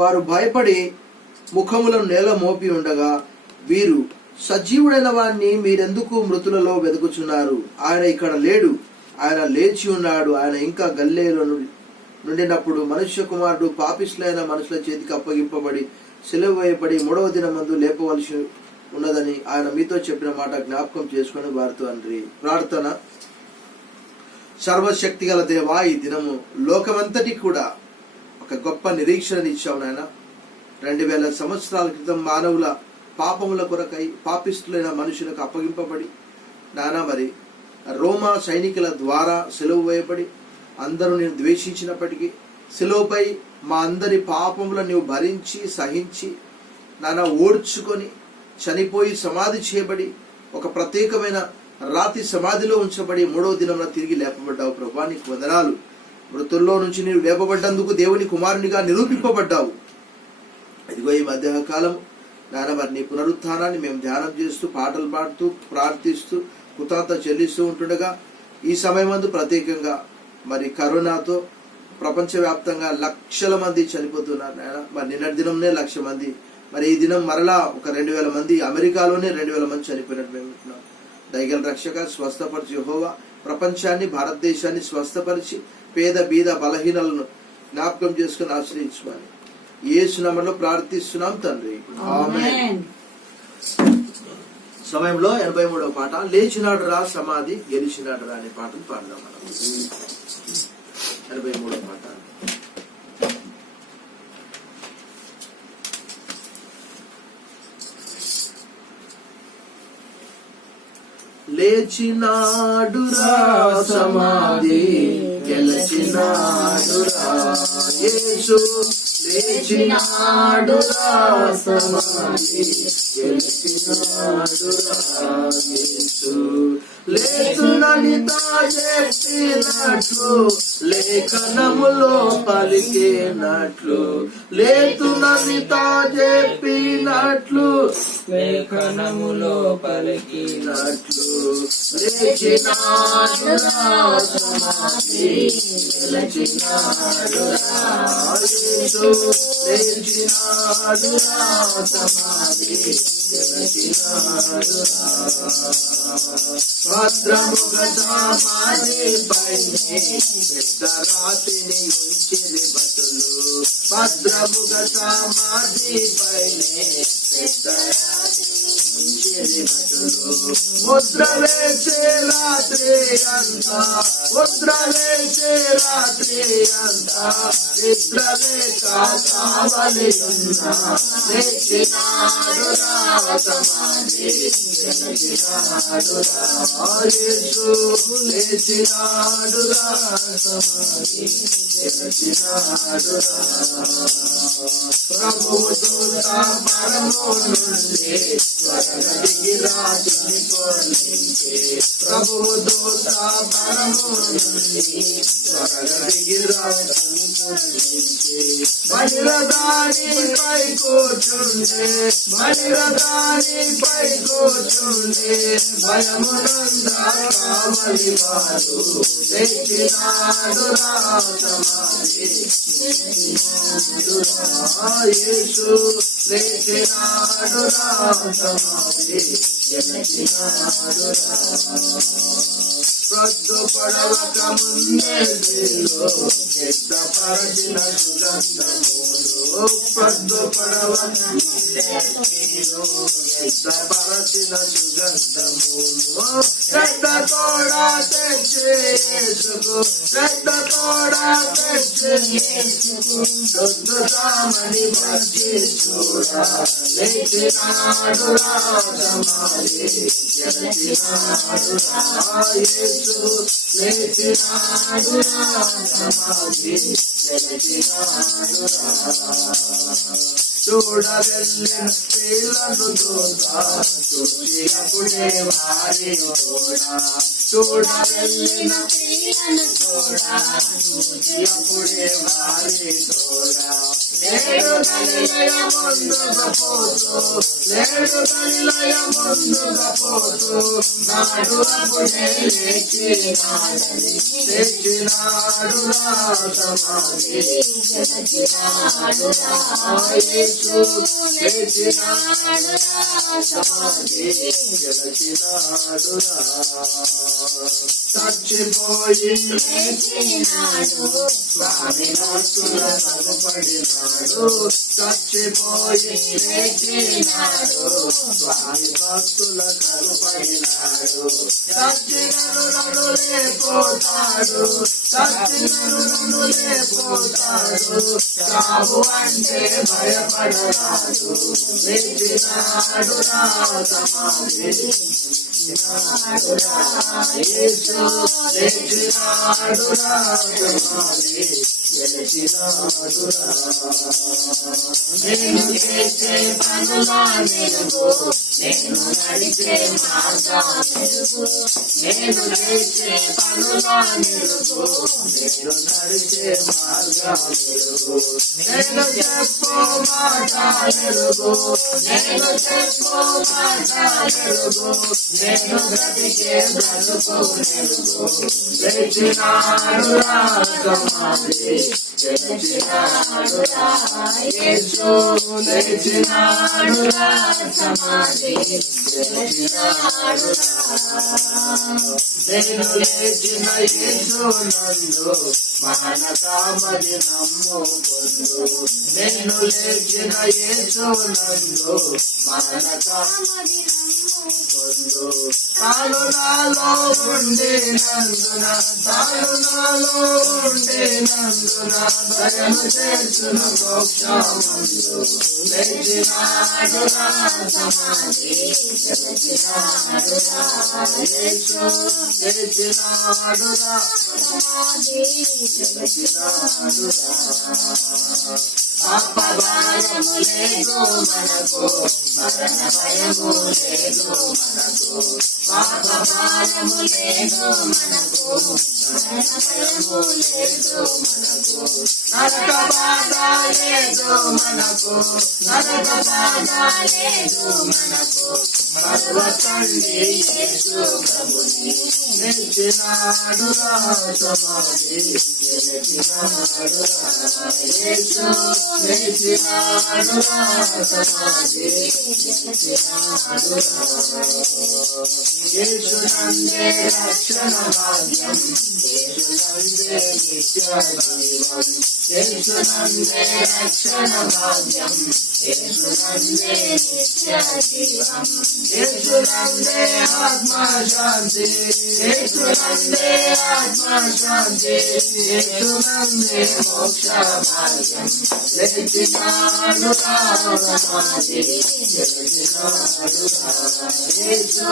వారు భయపడి ముఖములను నేల మోపి ఉండగా, వీరు సజీవుడైన వాణ్ణి మీరెందుకు మృతులలో వెతుకుచున్నారు? ఆయన ఇక్కడ లేడు, ఆయన లేచి ఉన్నాడు. ఆయన ఇంకా గలిలయలో నుండినప్పుడు మనుష్య కుమారుడు పాపిష్లైన మనుషుల చేతికి అప్పగింపబడి సిలువ వేయబడి 3వ దినమందు లేపవలసి ఉన్నదని ఆయన మీతో చెప్పిన మాట జ్ఞాపకం చేసుకుని వారితో అండ్రి. ప్రార్థన. సర్వశక్తి గల దేవా, ఈ దినము లోకమంతటి కూడా ఒక గొప్ప నిరీక్షణ ఇచ్చావు నాయన. 2000 సంవత్సరాల క్రితం మానవుల పాపముల కొరకై పాపిష్టులైన మనుషులకు అప్పగింపబడి నానా మరి రోమా సైనికుల ద్వారా సిలువ వేయబడి అందరూ నేను ద్వేషించినప్పటికీ సిలువపై మా అందరి పాపములను నీవు భరించి సహించి నానా ఓడ్చుకొని చనిపోయి సమాధి చేయబడి ఒక ప్రత్యేకమైన రాతి సమాధిలో ఉంచబడి 3వ దినంలో తిరిగి లేపబడ్డావు ప్రభువా. నీకు వందనాలు. మృతుల్లో నుంచి నీవు లేపబడ్డందుకు దేవుని కుమారునిగా నిరూపింపబడ్డావు. ఇదిగో ఈ మధ్యాహ్న కాలం నాన్న మరి నీ పునరుత్థానాన్ని మేము ధ్యానం చేస్తూ పాటలు పాడుతూ ప్రార్థిస్తూ కృతజ్ఞత చెల్లిస్తూ ఉంటుండగా ఈ సమయమందు ప్రత్యేకంగా మరి కరోనాతో ప్రపంచవ్యాప్తంగా లక్షల మంది చనిపోతున్నారు నాయన. మరి నిన్నటి దినంనే 1,00,000 మంది, మరి ఈ దినం మరలా ఒక 2,000 మంది, అమెరికాలోనే 2,000 మంది చనిపోయినట్టు మేము వింటున్నాం. దయగల రక్షక స్వస్థపరిచి యెహోవా ప్రపంచాన్ని భారతదేశాన్ని స్వస్థపరిచి పేద బీద బలహీనలను జ్ఞాపకం చేసుకుని ఆశ్రయించమని యేసు నామములో ప్రార్థిస్తున్నాం తండ్రి, ఆమేన్. సమయంలో 83వ పాట లేచినాడు రా సమాధి గెలిచినాడు రా అనే పాటను పాడదాం మనం. 83వ పాట. లేచినాడురా సమాధి గెలిచినాడురా యేసు, లేచినాడురా సమాధి గెలిచినాడురా యేసు. లేచునని చెప్పినట్లు లేఖనములో పలికినట్లు, లేచునని చెప్పినట్లు లేఖనములో పలికినట్లు, లేచినాడురా సమాధి గెలిచినాడురా యేసు, లేచినాడురా సమాధి గెలిచినాడురా. భద్రముగా సమాధి పైనే పెద్ద రాతిని ఉంచిరి భటులు, భద్రముగా సమాధి పైనే పెద్ద రాతిని ఉంచిరి భటులు. ముద్ర వేసే రాత్రి అంతా, ముద్ర వేసే రాత్రి అంతా, నిద్ర లేక కావలి ఉన్నా లేచినాడురా సమాధి గెలిచినాడురా యేసు, లేచినాడురా సమాధి గెలిచినాడురా. ప్రభువు దూత పరము నుండి త్వరగా దిగి రాజుని కొలించే, ప్రభువు దూత పరము నుండి త్వరగా దిగి రాజుని కొలించే. బలిరదానిపై కూర్చుండే, బలిరదానిపై కూర్చుండే, భయమునందా కావలి వారు లేచినాడురా సమాధి గెలిచినాడురా యేసు, లేచినాడురా సమాధి గెలిచినాడురా. ప్రొద్దు పడవక ముందే సిద్ధపరచిన సుగంధములు, ప్రొద్దు పడవక ముందే సిద్ధపరచిన సుగంధములు, శ్రద్ధ తోడా తెచ్చే యేసుకు, శ్రద్ధ తోడా తెచ్చే యేసుకు, శుద్ధమని వచ్చి చూడా లేచినాడురా సమాధి గెలిచినాడురా యేసు, లేచినాడురా సమాధి గెలిచినాడురా. చూడవెళ్ళిన పిల్లను చూడా చూసి అప్పుడే వారి చూడా, చూడవెళ్ళిన ప్రియను కూడా అప్పుడే వారి తోడా నేడు గలిలయ ముందుగా పోతూ నేడు గలిలయ ముందుగా పోతూ నాడు అప్పుడే లేచినాడని తెచ్చినాడు నా సమాధి తెచ్చినాడు నా యేసు తెచ్చినాడు నా సమాధి తెచ్చినాడు నా చచ్చిపోయి లేచినాడు స్వామి భక్తుల కనపడినాడు చచ్చిపోయి లేచినాడు స్వామి భక్తుల కనపడినాడు చచ్చినను లేపోతాడు చచ్చినను లేపోతాడు చావు అంటే భయపడరాదు లేచినాడు నా సమాధి లేచినాడు నా యేసు లేచినాడు నా సమాధి లేచినాడు నా నేను చేసే పనులా మెరుగు నేను నడిచే మార్గం మెరుగు నేను చేసే పనులా మెరుగు నేను నడిచే మార్గం మెరుగు నేను చెప్పు మాట మెరుగు నేను చెప్పు మాట మెరుగు నేను బ్రతికే బ్రతుకు మెరుగు లేచినాడు నా సమాధి లేచినాడు నా యేసు లేచినాడు నా సమాధి లేచినాడు నేను లేచిన యేసు నందు మన కామది నమ్ముకొందు నేను లేచిన యేసు నందు మన కామది నమ్ముకొందు తాను నాలో ఉండినందున తాను నాలో ఉండినందున దయను చేర్చును మోక్షమందు లేచినాడు నా సమాధి లేచినాడు నా యేసు లేచినాడు నా సమాధి లేచినాడు నా పాప భారము లేదు మనకు మరణ భయము లేదు మనకు పాప భారము లేదు మనకు మరణ భయము లేదు మనకు నరక బాధ లేదు మనకు నరక బాధ లేదు మనకు మరువకండి యేసు ప్రభుని లేచినాడు నా సమాధి లేచినాడు నా యేసు లేచినాడు నా సమాధి లేచినాడు నా యేసు నందే రక్షణ భాగ్యం యేసు నందే నిత్య జీవం యేసు నందే రక్షణ భాగ్యం యేసు నందే నిత్య జీవం యేసు నందే ఆత్మ శాంతి యేసు నందే ఆత్మ శాంతి యేసు నందే మోక్ష భాగ్యం లేచినాడు నా సమాధి లేచినాడు నా యేసు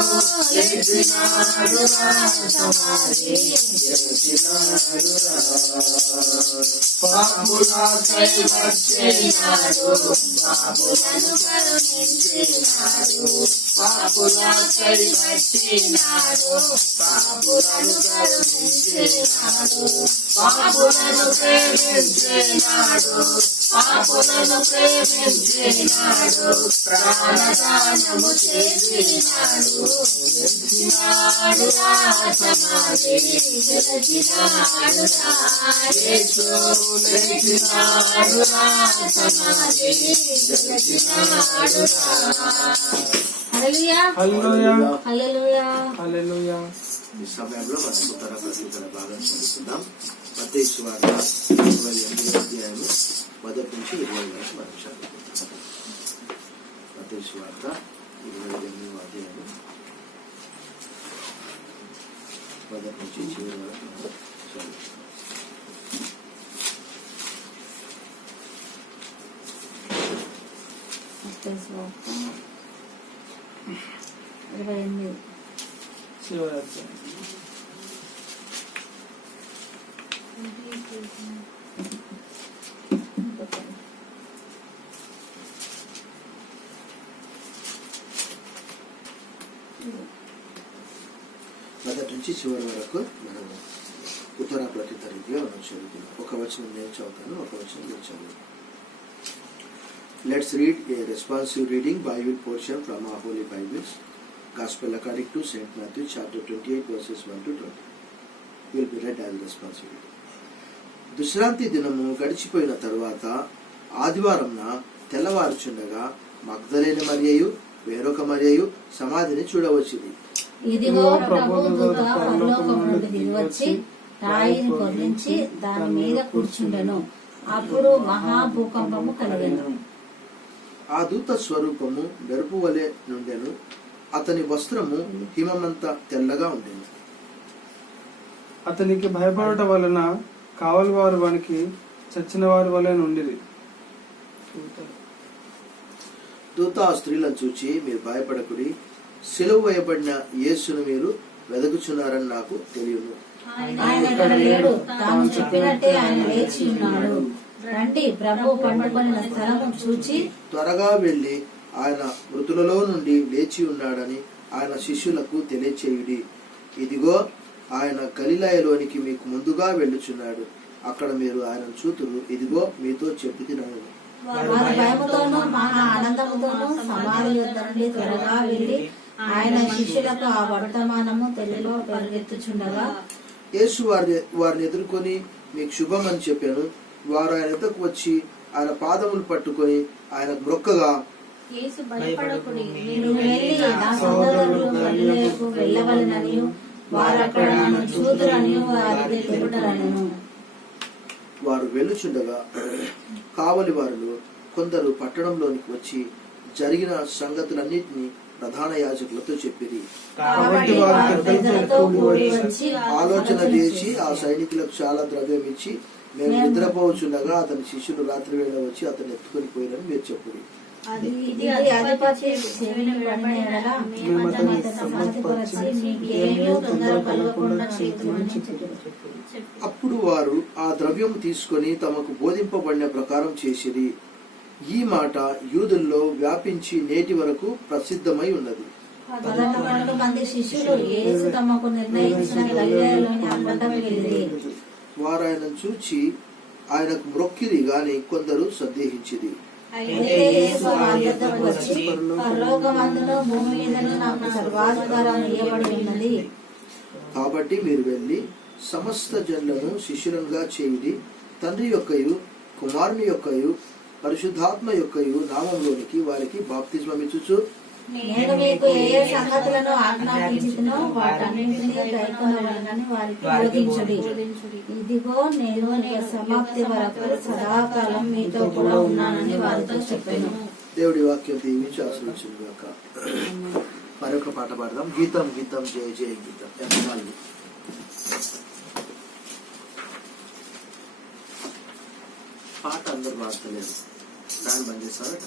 లేచినాడు నా సమాధి లేచినాడు నా పాపులకై వచ్చినాడు పాపులను కరుణించినాడు పాపులకై వచ్చినాడు పాపులను కరుణించినాడు పాపులను ప్రేమించినాడు పాపులను ప్రేమించినాడు ప్రాణదానము చేసినాడు లేచినాడు నా సమాధి లేచినాడు నా యేసు లేచినాడు నా సమాధి లేచినాడు నా హల్లెలూయా హల్లెలూయా హల్లెలూయా హల్లెలూయా. ఈ సమయంలో మనం ఉత్తర ప్రత్యుత్తర భాగం చదువుకుందాం. మత్తయి సువార్త 28వ అధ్యాయము 1 నుంచి 20 వరకు మనం చదువుకుందాం. మత్తయి సువార్త 28వ అధ్యాయము 1 నుంచి 20 వరకు మనం చదువుకుందాం. మత్తయి సువార్త 28. చివరి అధ్యాయం. మొదటి నుంచి నుంచి చివరి వరకు మనము ఉత్తర ప్రతిత రీతిగా మనం చదువుతున్నాం. ఒక వచనం నేను చదువుతాను, ఒక వచనం నేను చదువుతాను. Let's read a responsive reading Bible portion from our Holy Bibles. Gospel according to Saint Matthew chapter 28 verses 1 to 20. Will be read as responsive reading. విశ్రాంతి దినము గడిచిపోయిన తరువాత ఆదివారంన తెల్లవారుచుండగా మగ్దలేని మరియయు వేరొక మరియయు సమాధిని చూడవచ్చింది. ఇదిగో ప్రభుదూత పరలోకము నుండి దిగివచ్చి రాయిని కొర్లించి దాని మీద కూర్చుండెను. అప్పుడు మహాభూకంపము కలిగెను. ఆ దూత స్వరూపము మెరుపు వలె నుండెను. అతని వస్త్రము హిమమంత తెల్లగా ఉండెను. అతనికి భయపడట వలన కావలి వారు వానికి చచ్చిన వారి వలె నుండిరి. దూత ఆ స్త్రీలను చూచి, మీరు భయపడకుడి, సిలువ వేయబడిన యేసును మీరు వెదకుచున్నారని నాకు తెలియను. ఆయన ఇక్కడ లేడు, తాను చెప్పినట్టే ఆయన లేచి ఉన్నాడు. రండి, ప్రభు పండుకొనిన స్థలము చూచి త్వరగా వెళ్లి ఆయన మృతులలో నుండి లేచి ఉన్నాడని ఆయన శిష్యులకు తెలియచేయుడి. ఇదిగో ఆయన గలిలయలోనికి మీకు ముందుగా వెళ్ళుచున్నాడు. అక్కడ మీరు ఆయన చూతురు. ఇదిగో మీతో చెప్పుతున్నాను. వారు భయముతోనూ మహా ఆనందముతోనూ సమాధి యొద్ద నుండి త్వరగా వెళ్లి ఆయన శిష్యులకు ఆ వర్తమానము తెలిలో పరిగెత్తుచుండగా యేసు వారిని ఎదుర్కొని మీకు శుభం అని చెప్పాను. వారు ఆయన ఎద్దకు వచ్చి ఆయన పాదములు పట్టుకొని ఆయన మ్రొక్కగా, నేను వెళ్ళి నా సహోదరులు గలిలయకు వెళ్ళవలెననియు వారు అక్కడ నన్ను చూదురనియు వారికి తెలుపుటనెను. వారు వెళ్ళుచుండగా కావలి వారిలో కొందరు పట్టణంలోనికి వచ్చి జరిగిన సంగతులన్నిటినీ ప్రధాన యాజకులతో చెప్పిరి. కాబట్టి వారు పెద్దలతో కూడి వచ్చి ఆలోచన చేసి ఆ సైనికులకు చాలా ద్రవ్యం ఇచ్చి, మేము నిద్రపోవచ్చుండగా అతని శిష్యులు రాత్రి వేళ వచ్చి అతను ఎత్తుకొని పోయినని మీరు చెప్పుడి. ఇది అధిపతి చెవిని పడిన ఎడల మేమతని సమ్మతిపరచి మీకేమీ తొందర కలగకుండా చేతుమని చెప్పారు. అప్పుడు వారు ఆ ద్రవ్యం తీసుకొని తమకు బోధింపబడిన ప్రకారం చేసిరి. ఈ మాట యూదుల్లో వ్యాపించి నేటి వరకు ప్రసిద్ధమై ఉన్నది. 11 మంది శిష్యులు యేసు తమకు నిర్ణయించిన గలిలయలోని ఆ కొండకు వెళ్ళిరి. వారు ఆయనను చూచి ఆయనకు మ్రొక్కిరి గాని కొందరు సందేహించిరి. అయితే యేసు వారి యొద్దకు వచ్చి, పరలోకమందును భూమి మీదను నాకు సర్వాధికారం ఇయ్యబడి ఉన్నది. కాబట్టి మీరు వెళ్ళి సమస్త జనులను శిష్యులుగా చేయుడి. తండ్రి యొక్కయు కుమారుని యొక్కయు పరిశుద్ధాత్మ యొక్కయు నామంలోనికి వారికి బాప్తిస్మమిచ్చుచు, నేను మీకు ఏ సంగతులను ఆజ్ఞాపించినో వాటన్నింటినీ గైకొనవలెనని వారికి బోధించుడి. ఇదిగో నేను యుగ సమాప్తి వరకు సదాకాలం మీతో కూడా ఉన్నానని వారితో చెప్పాను. దేవుడి వాక్యం దీవించి ఆశీర్వదించును గాక. మరొక పాట పాడదాం. గీతం గీతం జయ జయ గీతం. ఎంతమంది పాట అందరు పాడతలేదు. దాన్ని బంద్ చేస్తారట.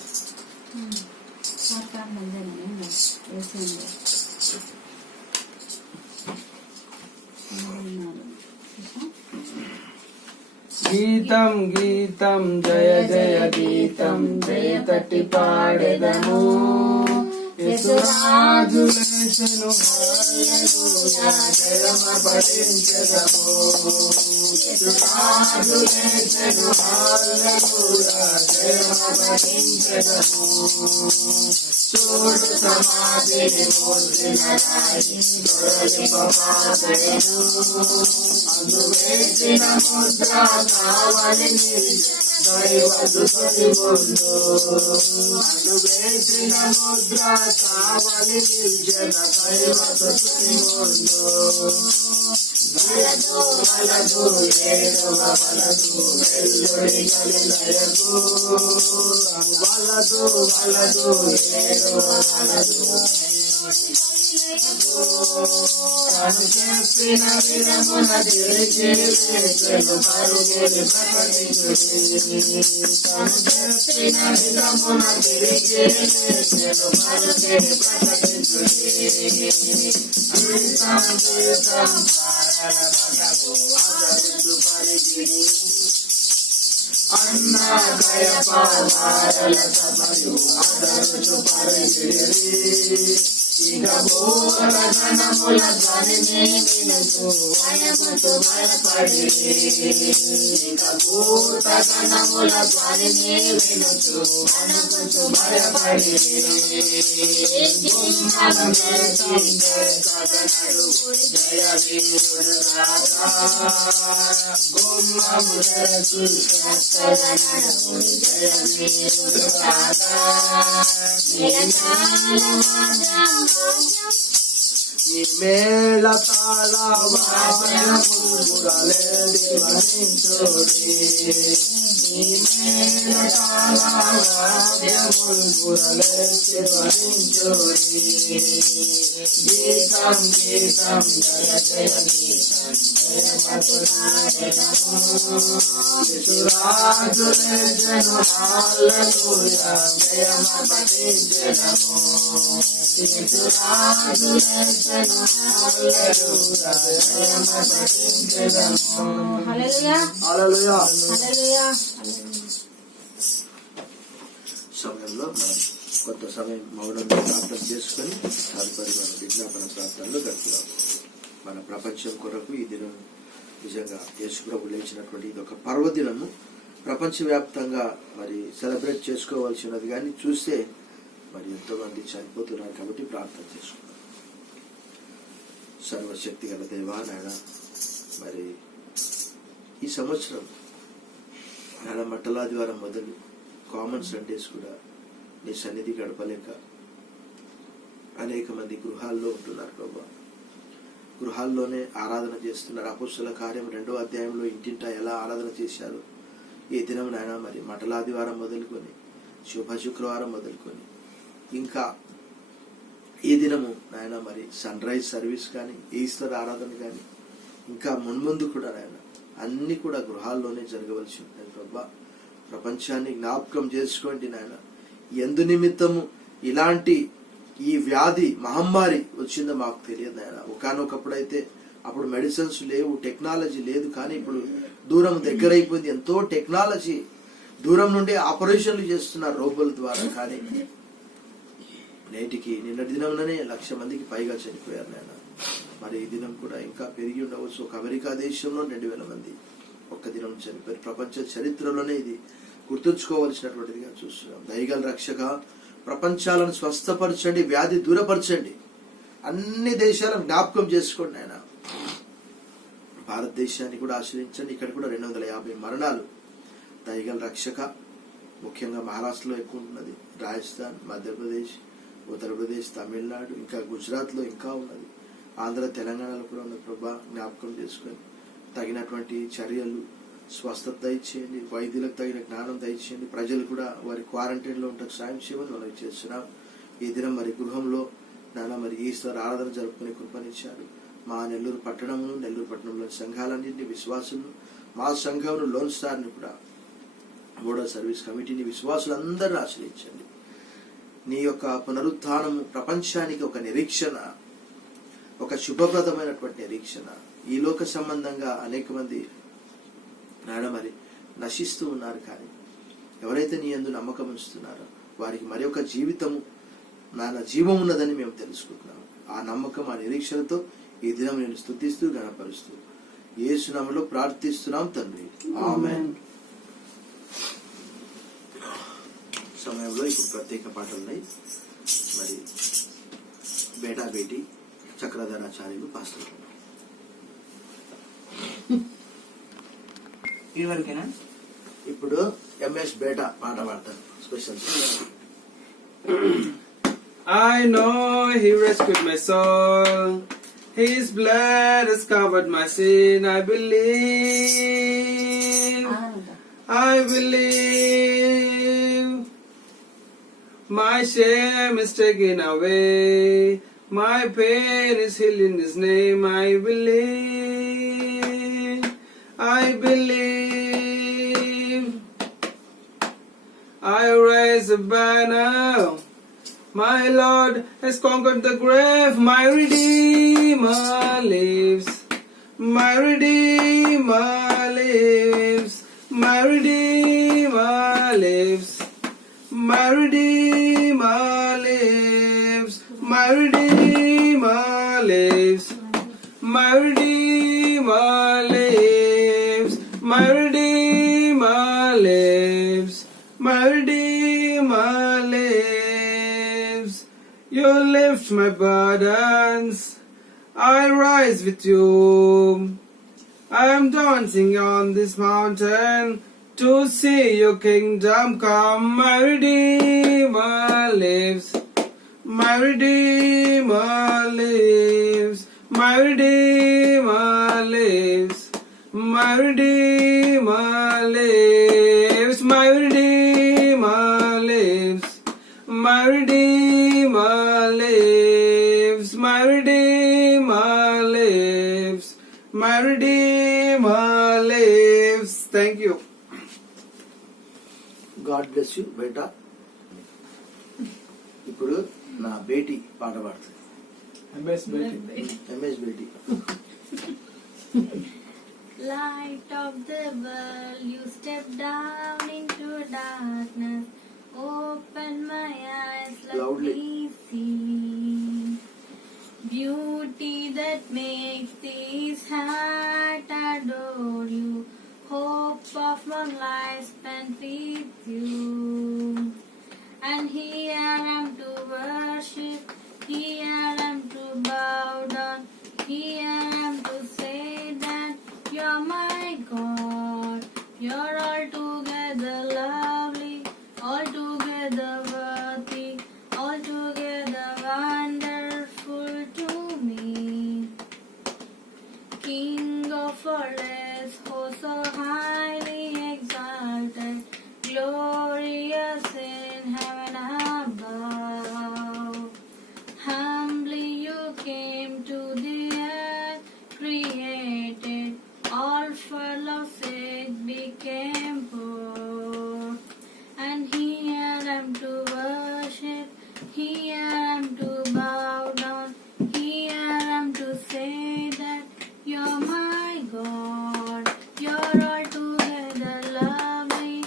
గీతం గీతం జయ జయ గీతం జయ తట్టి పాడెదము. యేసురాజు లేచెను హల్లెలూయా జయమ పఠించెదము. యేసురాజు లేచెను హల్లెలూయా జయమ పఠించెదము. చూడు సమాధిని మోసిన రాయి గొర్రెల పమాదెను. అందు వేసిన ముద్ర కావలి దైవదుని ముందు. అందు వేసిన ముద్ర కావలి నిల్చెన దైవదుని ముందు. వలదు వలదు ఏడవ వలదు వెల్లుడి గలిలయకు. వలదు వలదు ఏడవ వలదు తాను చెప్పిన విధమున తిరిగి లేచెను పరుగెత్తి ప్రకటించుడి. తాను చెప్పిన విధమున తిరిగి లేచెను పరుగెత్తి ప్రకటించుడి. గీతం గీతం పారల మగము ఆదరించు పరిగిరి. అన్న దయపాల సభయు ఆదరించు పరిగిరి. ఇక భూతగణముల ధ్వనిని వినుచు భయముతో భయపడి ఇక భూతగణముల ధ్వనిని వినుచు వణకుచు భయపడి జయ వీరుడు రాజా గుమ్మము తెరచు కదనడు జయ వీరుడు రాజా నీ మేళ తాళ వాద్యములే ధ్వనించుడి నీ మేళ తాళ వాద్యములే ధ్వనించుడి గీతం గీతం జయ జయ గీతం జయ మధురాజనము యేసురాజులే జను హల్లెలూయా జయమపతి జనము యేసురాజులే జను హల్లెలూయా జయమపతి జనము హల్లెలూయా హల్లెలూయా హల్లెలూయా. సమయంలో మనం కొంత సమయం మౌనంగా ప్రార్థన చేసుకొని తదుపరి మన విజ్ఞాపన ప్రార్థనలో గడుపుదాం. మన ప్రపంచం కొరకు ఈ దినం నిజంగా యేసుప్రభు లేచినటువంటి ఇది ఒక పర్వదినము. ప్రపంచవ్యాప్తంగా మరి సెలబ్రేట్ చేసుకోవాల్సినది, కానీ చూస్తే మరి ఎంతో మంది చనిపోతున్నారు కాబట్టి ప్రార్థన చేసుకుందాం. సర్వశక్తి గల దేవా నాయన, మరి ఈ సంవత్సరం నాయన మట్టలాదివారం మొదలు కామన్ సండేస్ కూడా నీ సన్నిధి గడపలేక అనేక మంది గృహాల్లో ఉంటున్నారు ప్రభా. గృహాల్లోనే ఆరాధన చేస్తున్నారు. అపొస్తలుల కార్యం 2వ అధ్యాయంలో ఇంటింటా ఎలా ఆరాధన చేశారు ఈ దినం నాయన, మరి మటలాదివారం మొదలుకొని శుభ శుక్రవారం మొదలుకొని ఇంకా ఈ దినము నాయన మరి సన్ రైజ్ సర్వీస్ కానీ ఈస్టర్ ఆరాధన కానీ ఇంకా మున్ముందు కూడా నాయన అన్ని కూడా గృహాల్లోనే జరగవలసి ఉంటుంది ప్రభా. ప్రపంచాన్ని జ్ఞాపకం చేసుకోండి నాయన. ఎందు నిమిత్తము ఇలాంటి ఈ వ్యాధి మహమ్మారి వచ్చిందో మాకు తెలియదు నాయన. ఒకనొకప్పుడైతే అప్పుడు మెడిసిన్స్ లేవు, టెక్నాలజీ లేదు, కానీ ఇప్పుడు దూరం దగ్గరైపోయింది. ఎంతో టెక్నాలజీ, దూరం నుండి ఆపరేషన్లు చేస్తున్నారు రోబోల ద్వారా. కానీ నేటికి నిన్నటి దినంలోనే 1,00,000 మందికి పైగా చనిపోయారు నాయన. మరి ఈ దినం కూడా ఇంకా పెరిగి ఉండవచ్చు. ఒక అమెరికా దేశంలో 2,000 మంది ఒక్క దినం చనిపోయారు. ప్రపంచ చరిత్రలోనే ఇది గుర్తుంచుకోవాల్సినటువంటిదిగా చూస్తున్నాం. దయగల రక్షక, ప్రపంచాలను స్వస్థపరచండి, వ్యాధి దూరపరచండి, అన్ని దేశాలను జ్ఞాపకం చేసుకోండి ఆయన. భారతదేశాన్ని కూడా ఆశ్రయించండి. ఇక్కడ కూడా 250 మరణాలు. దయగల రక్షక, ముఖ్యంగా మహారాష్ట్రలో ఎక్కువ ఉన్నది, రాజస్థాన్, మధ్యప్రదేశ్, ఉత్తరప్రదేశ్, తమిళనాడు, ఇంకా గుజరాత్లో ఇంకా ఉన్నది, ఆంధ్ర తెలంగాణలో కూడా ఉన్నది ప్రభా. జ్ఞాపకం చేసుకొని తగినటువంటి చర్యలు, స్వస్థత దయచేయండి, వైద్యులకు తగిన జ్ఞానం దయచేయండి. ప్రజలు కూడా వారి క్వారంటైన్లో ఉంటారు, సాయం చేయమని మనకి చేస్తున్నాం. ఈ దినం మరి గృహంలో నాన్న మరి ఈశ్వర ఆరాధన జరుపుకునే కృపనిచ్చారు. మా నెల్లూరు పట్టణమును, నెల్లూరు పట్టణంలోని సంఘాలన్నింటినీ, విశ్వాసులను, మా సంఘంను, లోన్ స్టార్ని కూడా, బోర్డర్ సర్వీస్ కమిటీని, విశ్వాసులందరూ ఆశ్రయించండి. నీ యొక్క పునరుత్థానము ప్రపంచానికి ఒక నిరీక్షణ, ఒక శుభప్రదమైనటువంటి నిరీక్షణ. ఈ లోక సంబంధంగా అనేక మంది నాయన మరి నశిస్తూ ఉన్నారు. కానీ ఎవరైతే నీ యందు నమ్మకం ఉంచుతున్నారో వారికి మరి ఒక జీవితము, నాన్న జీవం ఉన్నదని మేము తెలుసుకుంటున్నాము. ఆ నమ్మకం, ఆ నిరీక్షణతో ఈ దినం నేను స్తుతిస్తూ గణపరుస్తూ యేసు నామములో ప్రార్థిస్తున్నాం తండ్రి, ఆమేన్. సమయంలో ఇప్పుడు ప్రత్యేక పాటలు ఉన్నాయి. మరి బేటా బేటీ చక్రధరాచార్యులు పాస్టర్. ఇప్పుడు ఎంఎస్ బేటా పాట పాడతారు special. I know he rescued my soul. His blood has covered my sin. I believe. I believe. My shame is taken away. My pain is healed in His name. I believe. I believe. I raise a banner. My Lord has conquered the grave. My Redeemer lives. My Redeemer lives. My Redeemer lives. My Redeemer lives. My Redeemer lift my burdens. I rise with you. I am dancing on this mountain to see your kingdom come. My Redeemer lives. My Redeemer lives. My Redeemer lives. My Redeemer lives. My Redeemer lives. My Redeemer lives. My Redeemer lives. My Redeemer lives. Thank you. God bless you బేటా. ఇప్పుడు నా బేటీ పాట పాడుతుంది. MS బేటీ. Light of the world, you step down into darkness. Open my eyes, let Loudly. me see beauty that makes this heart adore you. Hope of my life spent with you. And here I am to worship, here I am to bow down, here I am to say that you're my God. You're altogether lovely, altogether worthy, altogether wonderful to me. King of all else, oh so highly exalted, glorious in heaven above. Humbly you came to the earth, created, all for love's sake became poor. And here I am to worship, here I am to bow down, here I am to say that you're my God. You're altogether lovely,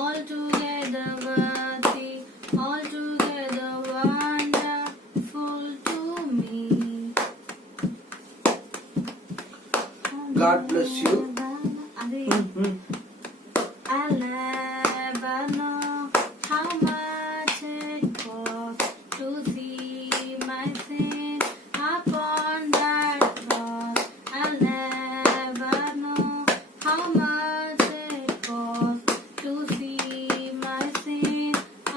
altogether worthy, altogether wonderful to me. God bless you. I'll never know how much it costs to see my sin upon that cross. I'll never know how much it costs to see my sin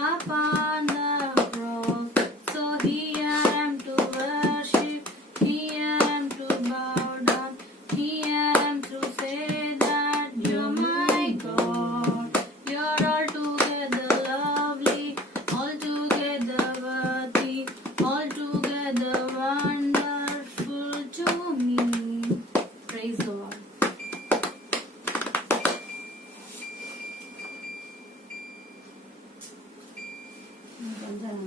upon the cross. So here I am to worship, here I am to bow down, here I am to say that you're my God. You're altogether lovely, altogether worthy, altogether wonderful to me. Praise God. కొంచెం